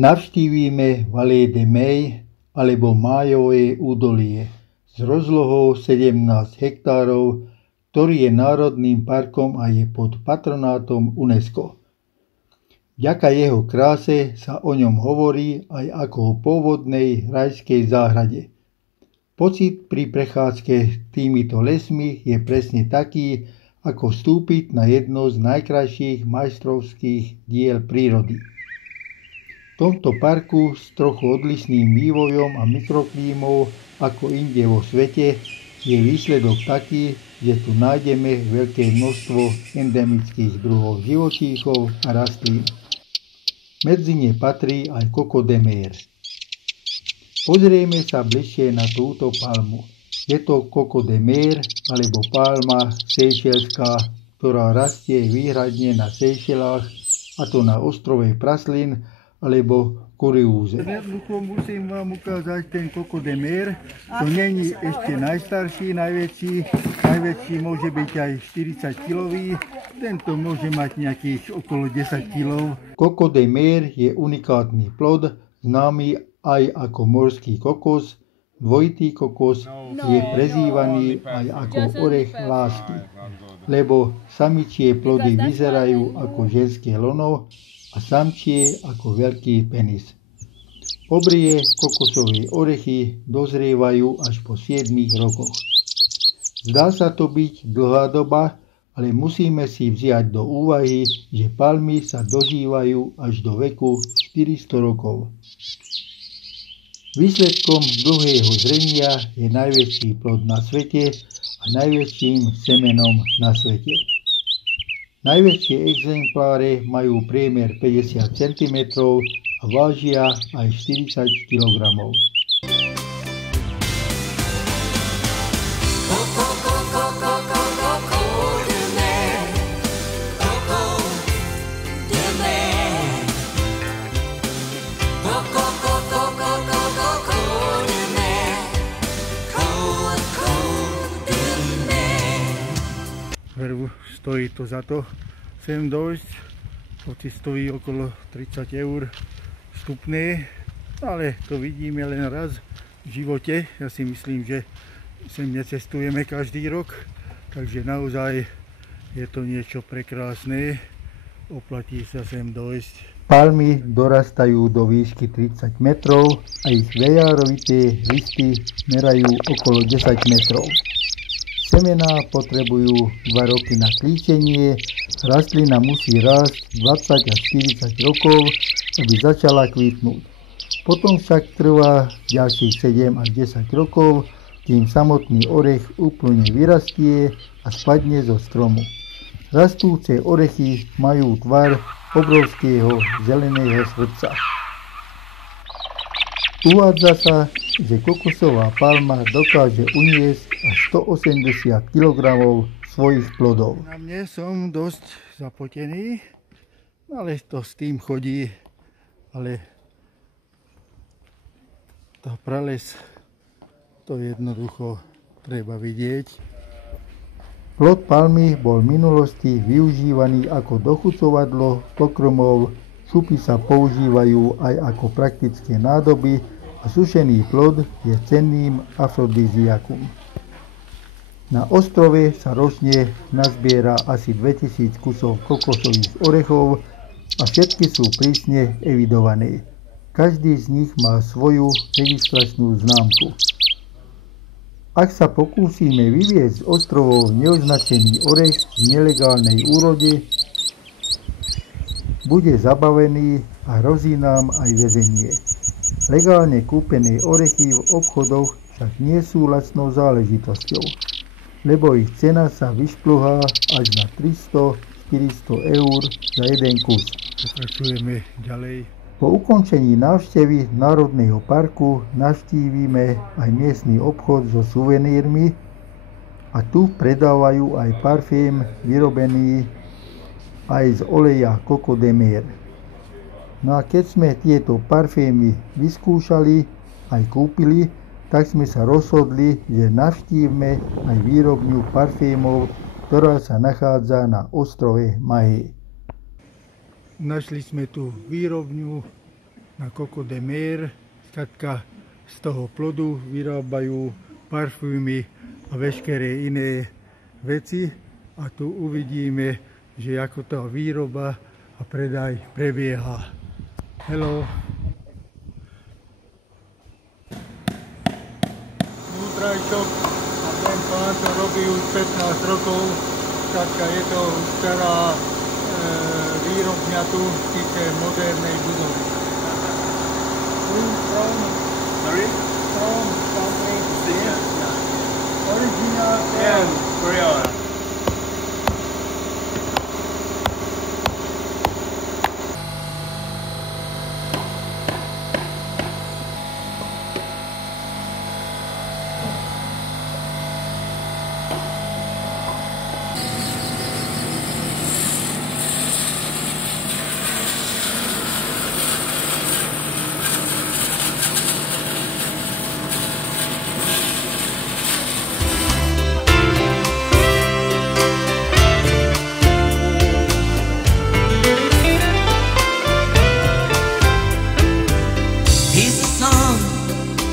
Navštívime Vallée de Mai alebo Májové údolie s rozlohou 17 hektárov, ktorý je národným parkom a je pod patronátom UNESCO. Vďaka jeho kráse sa o ňom hovorí aj ako o pôvodnej rajskej záhrade. Pocit pri prechádzke týmito lesmi je presne taký, ako vstúpiť na jedno z najkrajších majstrovských diel prírody. V tomto parku s trochu odlišným vývojom a mikroklímou ako inde vo svete je výsledok taký, že tu nájdeme veľké množstvo endemických druhov živočíchov a rastlín. Medzi ne patrí aj Coco de Mer. Pozrieme sa bližšie na túto palmu. Je to Coco de Mer alebo palma seychelská, ktorá rastie výhradne na Seychelách, a to na ostrove Praslin alebo Kuriúze. Musím vám ukázať ten Coco de Mer. To není ešte najstarší, najväčší môže byť aj 40 kilový. Tento môže mať nejakých okolo 10 kg. Coco de Mer je unikátny plod, známy aj ako morský kokos. Dvojitý kokos je prezývaný aj ako orech lásky, lebo samičie plody vyzerajú ako ženské lono a samčie ako veľký penis. Obrie kokosové orechy dozrievajú až po 7 rokoch. Zdá sa to byť dlhá doba, ale musíme si vziať do úvahy, že palmy sa dožívajú až do veku 400 rokov. Výsledkom dlhého zrenia je najväčší plod na svete a najväčším semenom na svete. Najväčšie exempláre majú priemer 50 cm a vážia aj 40 kg. Stojí to za to sem dojsť, hoci stojí okolo 30 € vstupné, ale to vidíme len raz v živote. Ja si myslím, že sem necestujeme každý rok, takže naozaj je to niečo prekrásne, oplatí sa sem dojsť. Palmy dorastajú do výšky 30 metrov a ich vejárovité listy merajú okolo 10 metrov. Semená potrebujú 2 roky na klíčenie, rastlina musí rásť 20 až 40 rokov, aby začala kvitnúť. Potom však trvá ďalších 7 až 10 rokov, kým samotný orech úplne vyrastie a spadne zo stromu. Rastúce orechy majú tvar obrovského zeleného srdca. Uvádza sa, že kokosová palma dokáže uniesť až 180 kg svojich plodov. Na mne som dosť zapotený, ale to s tým chodí, ale tá prales, to jednoducho treba vidieť. Plod palmy bol v minulosti využívaný ako dochucovadlo pokrmov, šupy sa používajú aj ako praktické nádoby a sušený plod je cenným afrodiziakum. Na ostrove sa ročne nazbiera asi 2000 kusov kokosových orechov a všetky sú prísne evidované. Každý z nich má svoju registračnú známku. Ak sa pokúsime vyviezť z ostrovov neoznačený orech z nelegálnej úrode, bude zabavený a hrozí nám aj väzenie. Legálne kúpené orechy v obchodoch však nie sú lacnou záležitosťou, lebo ich cena sa vyšplhá až na 300–400 € za jeden kus. Pokračujeme ďalej. Po ukončení návštevy Národného parku navštívime aj miestny obchod so suvenírmi a tu predávajú aj parfém vyrobený aj z oleja Coco de Mer. No a keď sme tieto parfémy vyskúšali, aj kúpili, tak sme sa rozhodli, že navštívime aj výrobňu parfémov, ktorá sa nachádza na ostrove Mahé. Našli sme tu výrobňu na Coco de Mer. Skrátka z toho plodu vyrábajú parfúmy a veškeré iné veci. A tu uvidíme, že ako tá výroba a predaj prebieha. Hello. Nutrajšok a ten pán to robí už 15 rokov. Skrátka je to stará výrobňa tu, síce modernej budovy. Sorry? From something Yeah. original Yeah, Korea.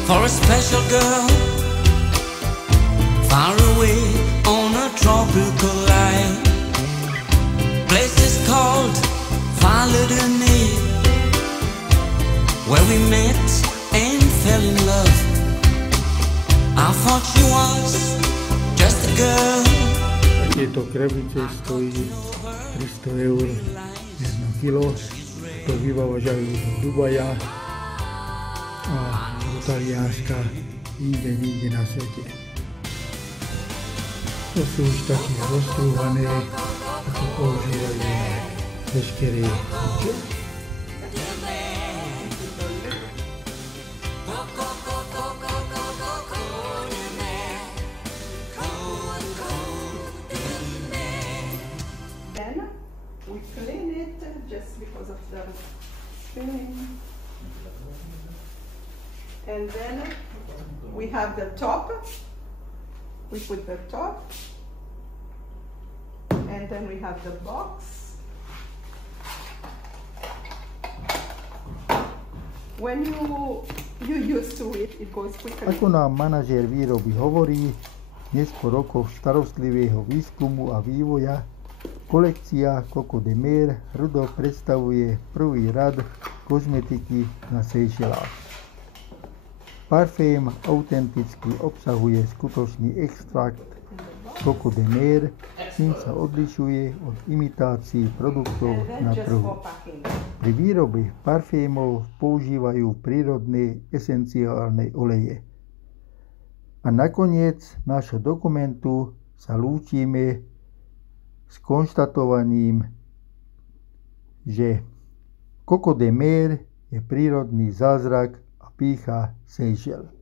For a special girl, far away on a tropical isle. Place is called Val-de-Nez, where we met and fell in love. I thought she was just a girl. Tieto krabice stojí 300 eur 1 kilo. To vyvážajú do Dubaja a do Talianska, nikde na svete. To sú už také roztrúhané, ako používajú na veškeré účely. Then we clean it just because of the spinning. And then we have the top. We put the top. And then we have the box. When you used to it, it goes quickly. Ako nám manažér výroby hovorí, dnes po rokoch starostlivého výskumu a vývoja kolekcia Coco de Mer hrdo predstavuje prvý rad kozmetiky na Seychelách. Parfém autenticky obsahuje skutočný extrakt Coco de Mer, čím sa odlišuje od imitácií produktov na trhu. Pri výrobe parfémov používajú prírodné esenciálne oleje. A nakoniec nášho dokumentu sa lúčime s konštatovaním, že Coco de Mer je prírodný zázrak a pýcha Seychelles.